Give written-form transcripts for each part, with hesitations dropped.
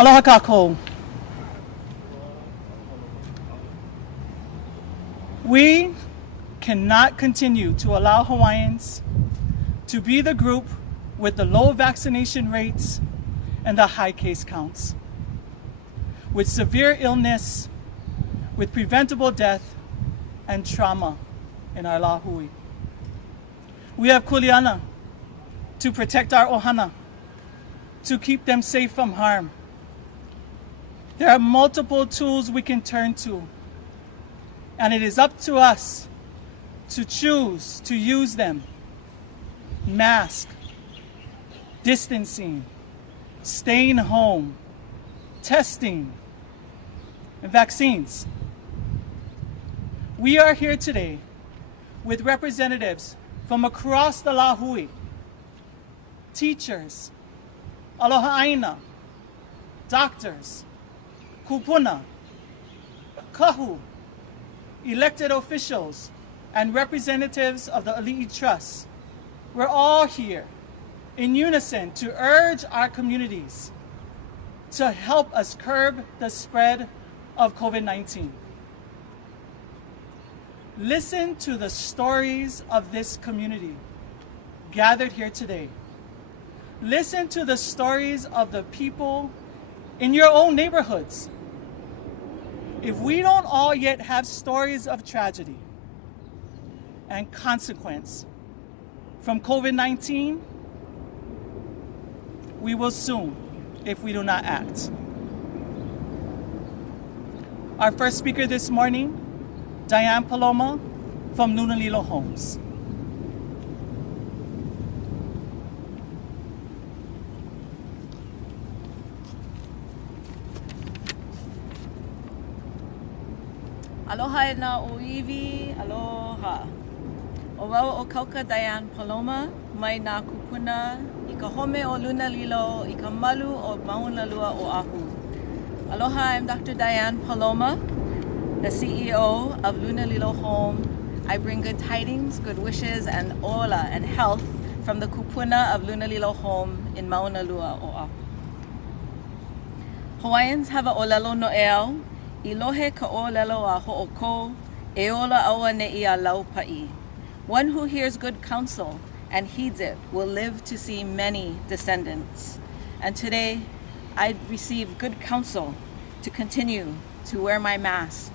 Aloha kākou. We cannot continue to allow Hawaiians to be the group with the low vaccination rates and the high case counts, with severe illness, with preventable death and trauma in our Ahahui. We have kuleana to protect our ohana, to keep them safe from harm. There are multiple tools we can turn to, and it is up to us to choose to use them. Mask, distancing, staying home, testing, and vaccines. We are here today with representatives from across the Ahahui, teachers, Aloha Aina, doctors, Kūpuna, kahu, elected officials, and representatives of the Ali'i Trust. We're all here in unison to urge our communities to help us curb the spread of COVID-19. Listen to the stories of this community gathered here today. Listen to the stories of the people in your own neighborhoods. If we don't all yet have stories of tragedy and consequence from COVID-19, we will soon if we do not act. Our first speaker this morning, Diane Paloma from Lunalilo Homes. Aloha na ʻŌiwi, aloha. O wau o Kauka Diane Paloma, mai nā Kūpuna, I ka home o Lunalilo, I ka malu o Maunalua o Ahu. Aloha, I'm Dr. Diane Paloma, the CEO of Lunalilo Home. I bring good tidings, good wishes, and ola and health from the Kūpuna of Lunalilo Home in Maunalua o Ahu. Hawaiians have a olelo no'eau, I lohe ka olelo a ho'oko, e ola aua ne'i a laupa'i. One who hears good counsel and heeds it will live to see many descendants. And today, I receive good counsel to continue to wear my mask,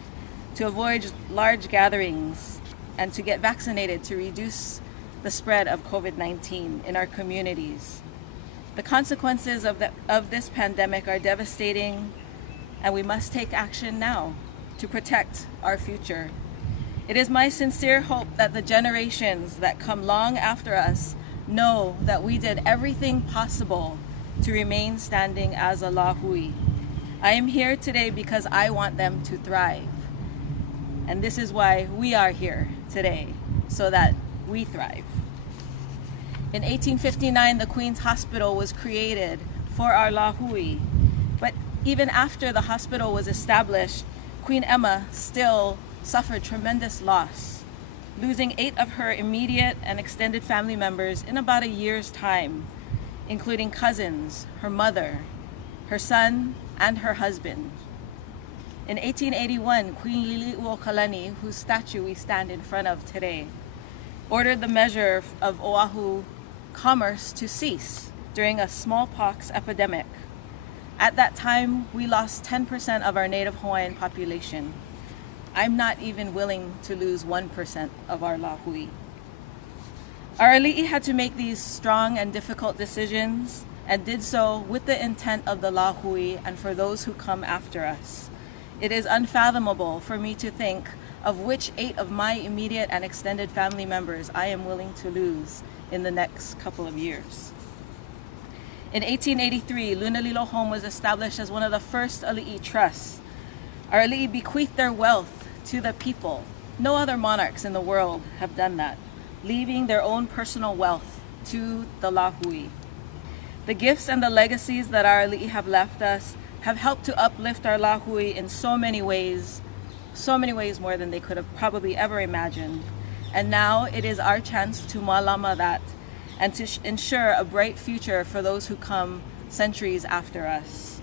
to avoid large gatherings, and to get vaccinated to reduce the spread of COVID-19 in our communities. The consequences of this pandemic are devastating, and we must take action now to protect our future. It is my sincere hope that the generations that come long after us know that we did everything possible to remain standing as a Ahahui. I am here today because I want them to thrive. And this is why we are here today, so that we thrive. In 1859, the Queen's Hospital was created for our Ahahui. But even after the hospital was established, Queen Emma still suffered tremendous loss, losing 8 of her immediate and extended family members in about a year's time, including cousins, her mother, her son, and her husband. In 1881, Queen Liliuokalani, whose statue we stand in front of today, ordered the measure of Oahu commerce to cease during a smallpox epidemic. At that time, we lost 10% of our Native Hawaiian population. I'm not even willing to lose 1% of our lahui. Our ali'i had to make these strong and difficult decisions and did so with the intent of the lahui and for those who come after us. It is unfathomable for me to think of which 8 of my immediate and extended family members I am willing to lose in the next couple of years. In 1883, Lunalilo Home was established as one of the first ali'i trusts. Our ali'i bequeathed their wealth to the people. No other monarchs in the world have done that, leaving their own personal wealth to the lahui. The gifts and the legacies that our ali'i have left us have helped to uplift our lahui in so many ways more than they could have probably ever imagined. And now it is our chance to malama that and to ensure a bright future for those who come centuries after us.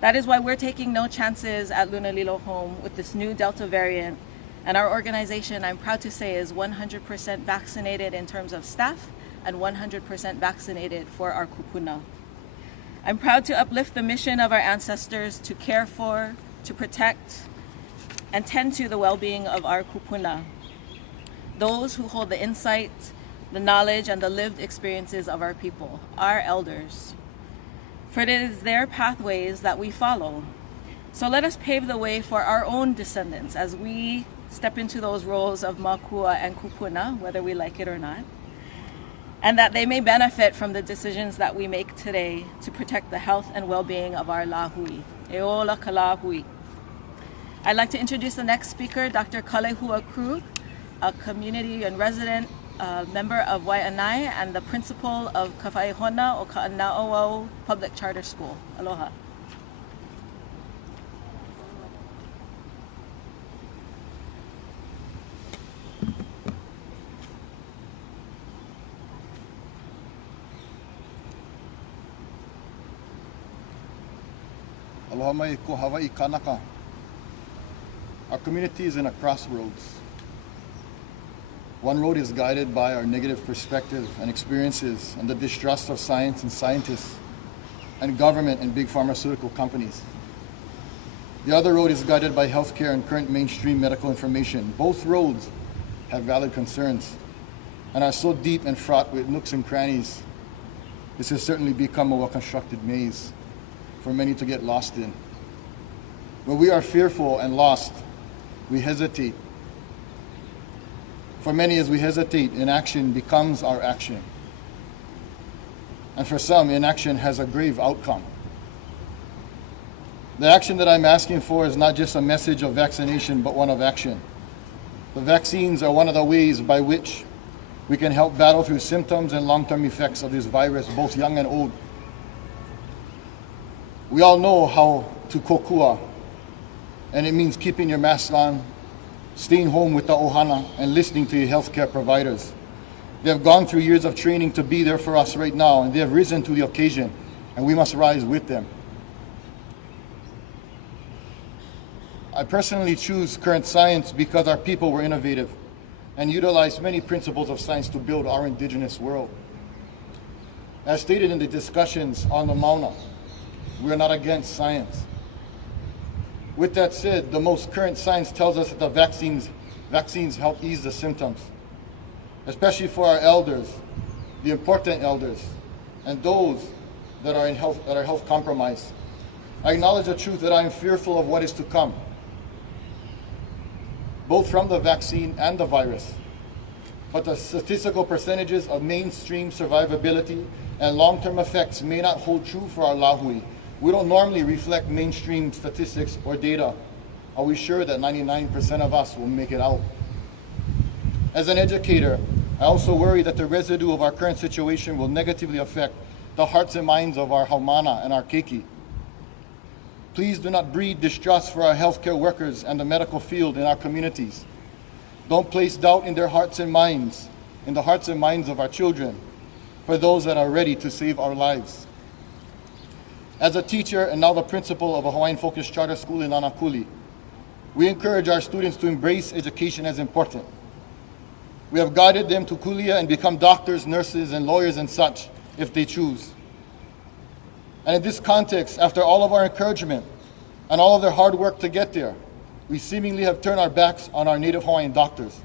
That is why we're taking no chances at Lunalilo Home with this new Delta variant. And our organization, I'm proud to say, is 100% vaccinated in terms of staff and 100% vaccinated for our Kūpuna. I'm proud to uplift the mission of our ancestors to care for, to protect, and tend to the well-being of our Kūpuna, those who hold the insight, the knowledge, and the lived experiences of our people, our elders. For it is their pathways that we follow. So let us pave the way for our own descendants as we step into those roles of Makua and Kūpuna, whether we like it or not, and that they may benefit from the decisions that we make today to protect the health and well-being of our lahui. ʻiwi. I'd like to introduce the next speaker, Dr. Kalehua Krug, a community and resident member of Waiʻanae and the principal of Kawhaihona o Kanaeokana Public Charter School. Aloha. Aloha mai ko Hawaiʻi kanaka. Our community is in a crossroads. One road is guided by our negative perspective and experiences and the distrust of science and scientists and government and big pharmaceutical companies. The other road is guided by healthcare and current mainstream medical information. Both roads have valid concerns and are so deep and fraught with nooks and crannies. This has certainly become a well-constructed maze for many to get lost in. When we are fearful and lost, we hesitate. For many, as we hesitate, inaction becomes our action. And for some, inaction has a grave outcome. The action that I'm asking for is not just a message of vaccination, but one of action. The vaccines are one of the ways by which we can help battle through symptoms and long-term effects of this virus, both young and old. We all know how to kokua, and it means keeping your mask on, staying home with the ohana, and listening to your healthcare providers. They have gone through years of training to be there for us right now, and they have risen to the occasion, and we must rise with them. I personally choose current science because our people were innovative and utilized many principles of science to build our indigenous world. As stated in the discussions on the Mauna, we are not against science. With that said, the most current science tells us that the vaccines help ease the symptoms, especially for our elders, the important elders, and those that are health compromised. I acknowledge the truth that I am fearful of what is to come, both from the vaccine and the virus. But the statistical percentages of mainstream survivability and long-term effects may not hold true for our lahui. We don't normally reflect mainstream statistics or data. Are we sure that 99% of us will make it out? As an educator, I also worry that the residue of our current situation will negatively affect the hearts and minds of our haumana and our keiki. Please do not breed distrust for our healthcare workers and the medical field in our communities. Don't place doubt in their hearts and minds, in the hearts and minds of our children, for those that are ready to save our lives. As a teacher and now the principal of a Hawaiian-focused charter school in Anakuli, we encourage our students to embrace education as important. We have guided them to kulia and become doctors, nurses, and lawyers and such, if they choose. And in this context, after all of our encouragement and all of their hard work to get there, we seemingly have turned our backs on our Native Hawaiian doctors.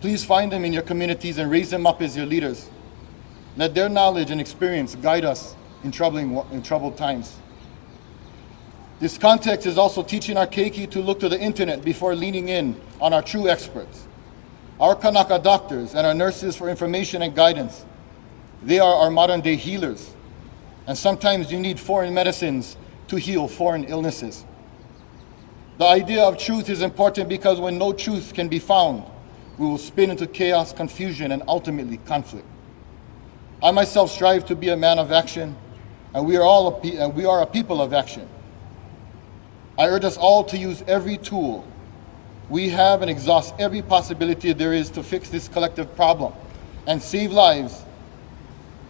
Please find them in your communities and raise them up as your leaders. Let their knowledge and experience guide us in troubled times. This context is also teaching our keiki to look to the internet before leaning in on our true experts. Our Kanaka doctors and our nurses for information and guidance. They are our modern day healers. And sometimes you need foreign medicines to heal foreign illnesses. The idea of truth is important because when no truth can be found, we will spin into chaos, confusion, and ultimately conflict. I myself strive to be a man of action, and we are a people of action. I urge us all to use every tool we have and exhaust every possibility there is to fix this collective problem and save lives,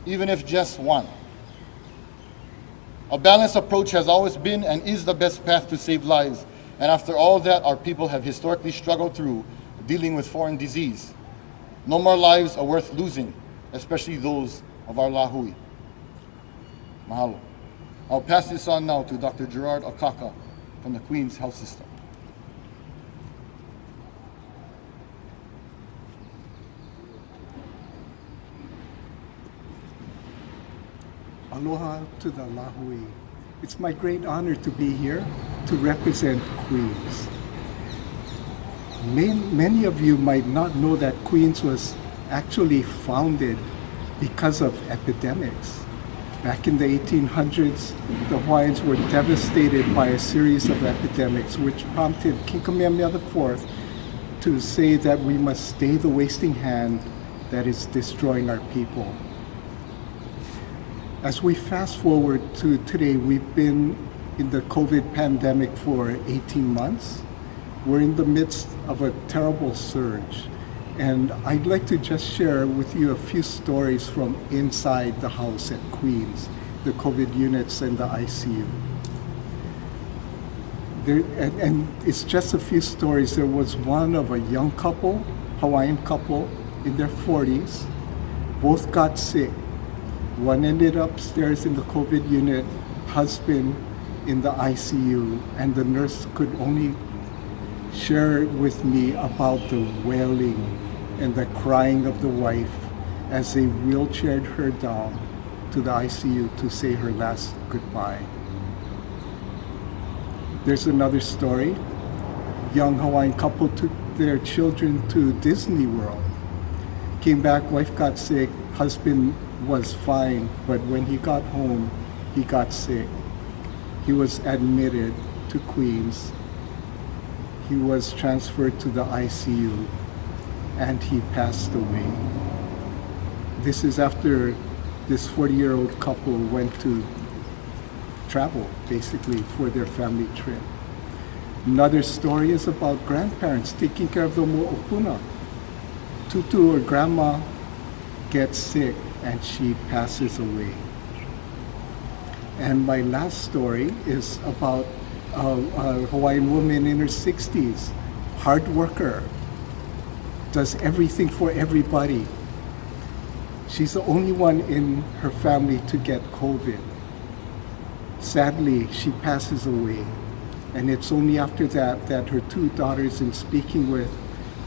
even if just one. A balanced approach has always been and is the best path to save lives, and after all that our people have historically struggled through dealing with foreign disease. No more lives are worth losing, especially those of our lahui. Mahalo. I'll pass this on now to Dr. Gerard Akaka from the Queen's Health System. Aloha to the Ahahui. It's my great honor to be here to represent Queens. Many of you might not know that Queens was actually founded because of epidemics. Back in the 1800s, the Hawaiians were devastated by a series of epidemics, which prompted King Kamehameha IV to say that we must stay the wasting hand that is destroying our people. As we fast forward to today, we've been in the COVID pandemic for 18 months. We're in the midst of a terrible surge. And I'd like to just share with you a few stories from inside the house at Queens, the COVID units and the ICU. And it's just a few stories. There was one of a young couple, Hawaiian couple in their 40s. Both got sick. One ended upstairs in the COVID unit, husband in the ICU, and the nurse could only share with me about the wailing and the crying of the wife as they wheelchaired her down to the ICU to say her last goodbye. There's another story. Young Hawaiian couple took their children to Disney World. Came back, wife got sick, husband was fine, but when he got home, he got sick. He was admitted to Queens. He was transferred to the ICU, and he passed away. This is after this 40-year-old couple went to travel, basically, for their family trip. Another story is about grandparents taking care of the mo'opuna. Tutu, or grandma, gets sick, and she passes away. And my last story is about a Hawaiian woman in her 60s, hard worker, does everything for everybody. She's the only one in her family to get COVID. Sadly, she passes away. And it's only after that that her two daughters, in speaking with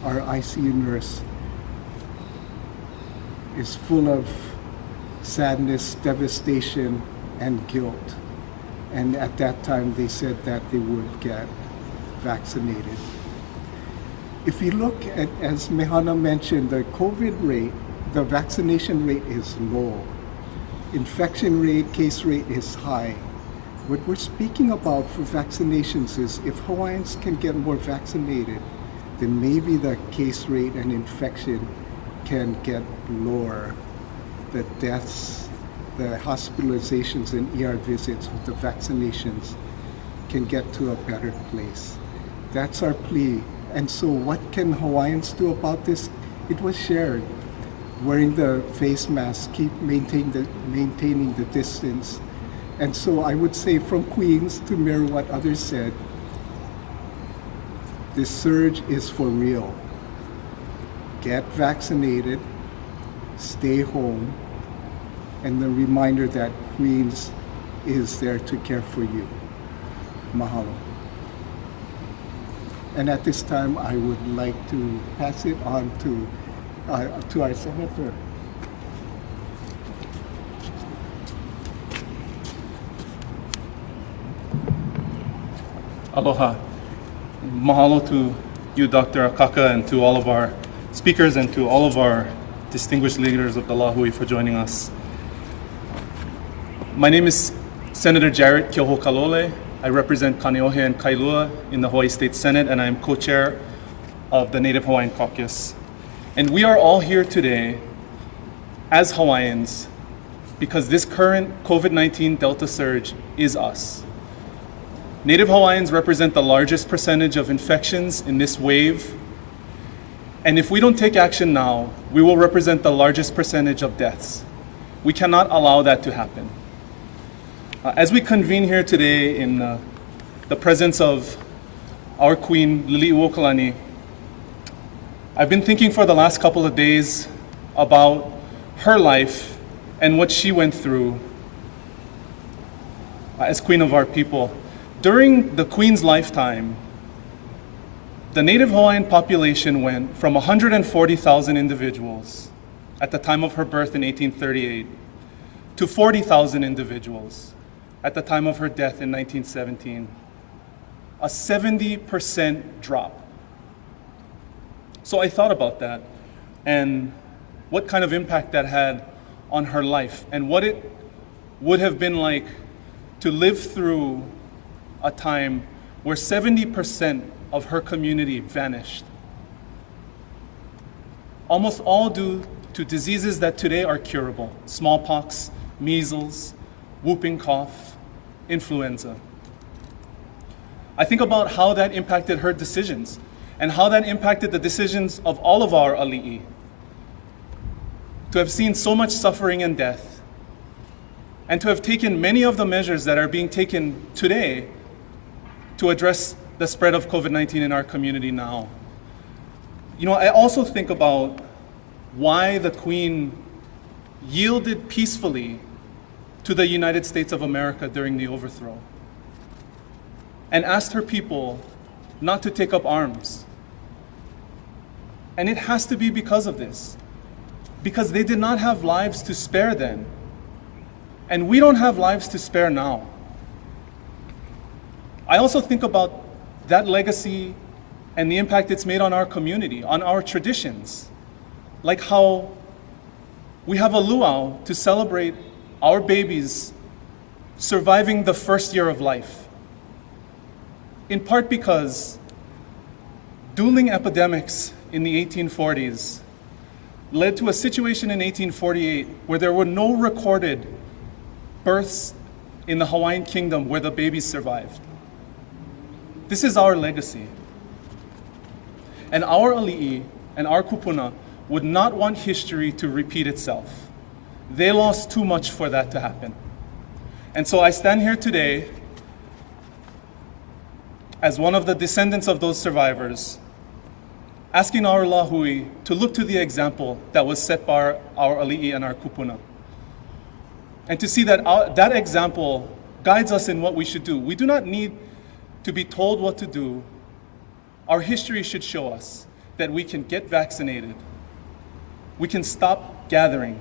our ICU nurse, is full of sadness, devastation, and guilt. And at that time, they said that they would get vaccinated. If you look at, as Mehana mentioned, the COVID rate, the vaccination rate is low. Infection rate, case rate is high. What we're speaking about for vaccinations is if Hawaiians can get more vaccinated, then maybe the case rate and infection can get lower. The deaths, the hospitalizations and ER visits with the vaccinations can get to a better place. That's our plea. And so what can Hawaiians do about this? It was shared. Wearing the face mask, keep maintaining the distance, And so I would say from Queens, to mirror what others said, this surge is for real. Get vaccinated, stay home, and the reminder that Queens is there to care for you. Mahalo. And at this time, I would like to pass it on to our Senator. Aloha. Mahalo to you, Dr. Akaka, and to all of our speakers and to all of our distinguished leaders of the Lahui for joining us. My name is Senator Jarrett Keohokalole. I represent Kaneohe and Kailua in the Hawaii State Senate, and I am co-chair of the Native Hawaiian Caucus. And we are all here today as Hawaiians because this current COVID-19 Delta surge is us. Native Hawaiians represent the largest percentage of infections in this wave, and if we don't take action now, we will represent the largest percentage of deaths. We cannot allow that to happen. As we convene here today in the presence of our Queen, Liliuokalani, I've been thinking for the last couple of days about her life and what she went through as Queen of our people. During the Queen's lifetime, the Native Hawaiian population went from 140,000 individuals at the time of her birth in 1838 to 40,000 individuals at the time of her death in 1917. A 70% drop. So I thought about that and what kind of impact that had on her life and what it would have been like to live through a time where 70% of her community vanished. Almost all due to diseases that today are curable: smallpox, measles, whooping cough, influenza. I think about how that impacted her decisions and how that impacted the decisions of all of our ali'i. To have seen so much suffering and death, and to have taken many of the measures that are being taken today to address the spread of COVID-19 in our community now. You know, I also think about why the Queen yielded peacefully to the United States of America during the overthrow and asked her people not to take up arms. And it has to be because of this, because they did not have lives to spare then, and we don't have lives to spare now. I also think about that legacy and the impact it's made on our community, on our traditions, like how we have a luau to celebrate our babies surviving the first year of life, in part because dueling epidemics in the 1840s led to a situation in 1848 where there were no recorded births in the Hawaiian kingdom where the babies survived. This is our legacy. And our ali'i and our Kūpuna would not want history to repeat itself. They lost too much for that to happen. And so I stand here today as one of the descendants of those survivors, asking our Lahui to look to the example that was set by our ali'i and our Kūpuna, and to see that that example guides us in what we should do. We do not need to be told what to do. Our history should show us that we can get vaccinated, we can stop gathering,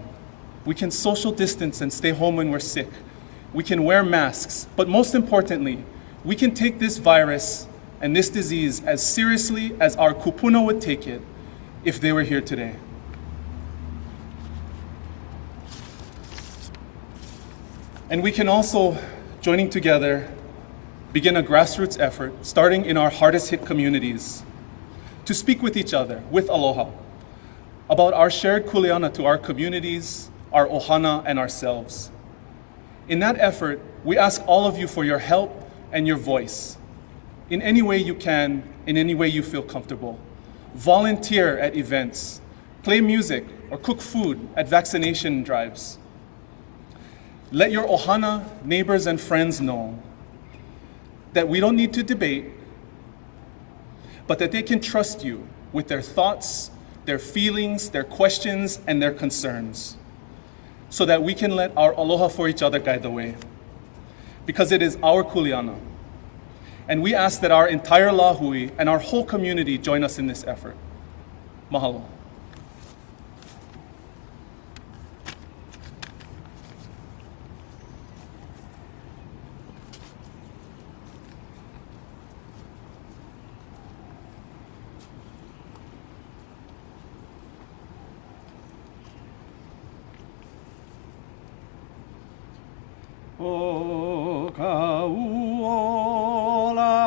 we can social distance and stay home when we're sick, we can wear masks, but most importantly, we can take this virus and this disease as seriously as our Kūpuna would take it if they were here today. And we can also, joining together, begin a grassroots effort, starting in our hardest hit communities, to speak with each other, with Aloha, about our shared kuleana to our communities, our ohana, and ourselves. In that effort, we ask all of you for your help and your voice. In any way you can, in any way you feel comfortable. Volunteer at events, play music, or cook food at vaccination drives. Let your ohana neighbors and friends know that we don't need to debate, but that they can trust you with their thoughts, their feelings, their questions, and their concerns, so that we can let our aloha for each other guide the way. Because it is our kuleana. And we ask that our entire lahui and our whole community join us in this effort. Mahalo. O kauola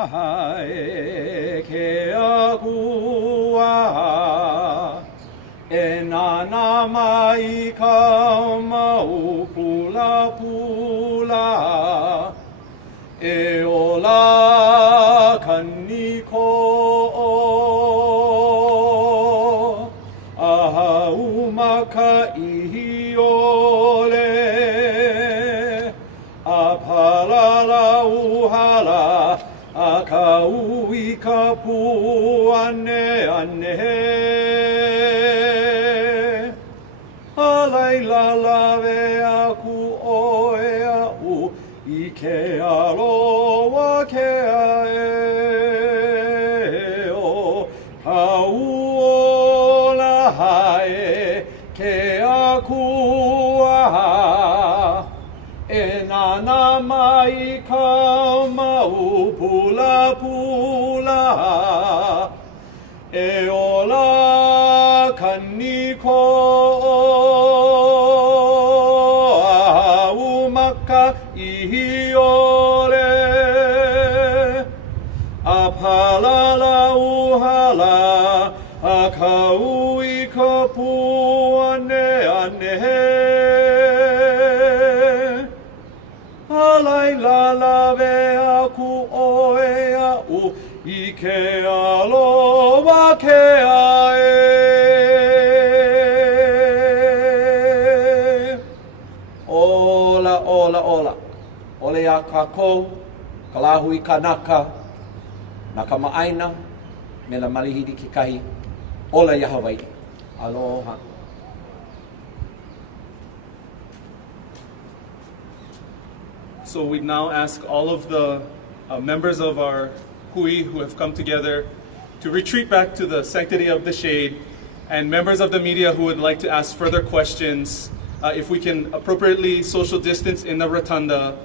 hae ke akua e nana mai ka mau pula pula e ola kaniko ahau maka ihi ole Apalala uhala akauwi kapu ane ane Alaila lave aku oe au ike aloha ke ae o kauola hae ke akua E nana mai ka mau pula pula E ola kaniko Au maka ihi ole Apalala uhala Akauwi ka pu ane ane Alaila lave aku oe au ike aloha ke ae Ola, ola, ola Ole a kākou, ka lahui kanaka Na ka Aina, me la malihidi ki kahi Ola ia Hawaiʻi Aloha So we now ask all of the members of our hui who have come together to retreat back to the sanctity of the shade, and members of the media who would like to ask further questions, if we can appropriately social distance in the rotunda,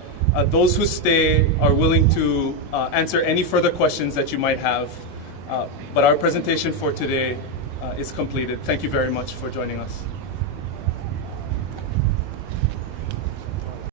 those who stay are willing to answer any further questions that you might have. But our presentation for today is completed. Thank you very much for joining us.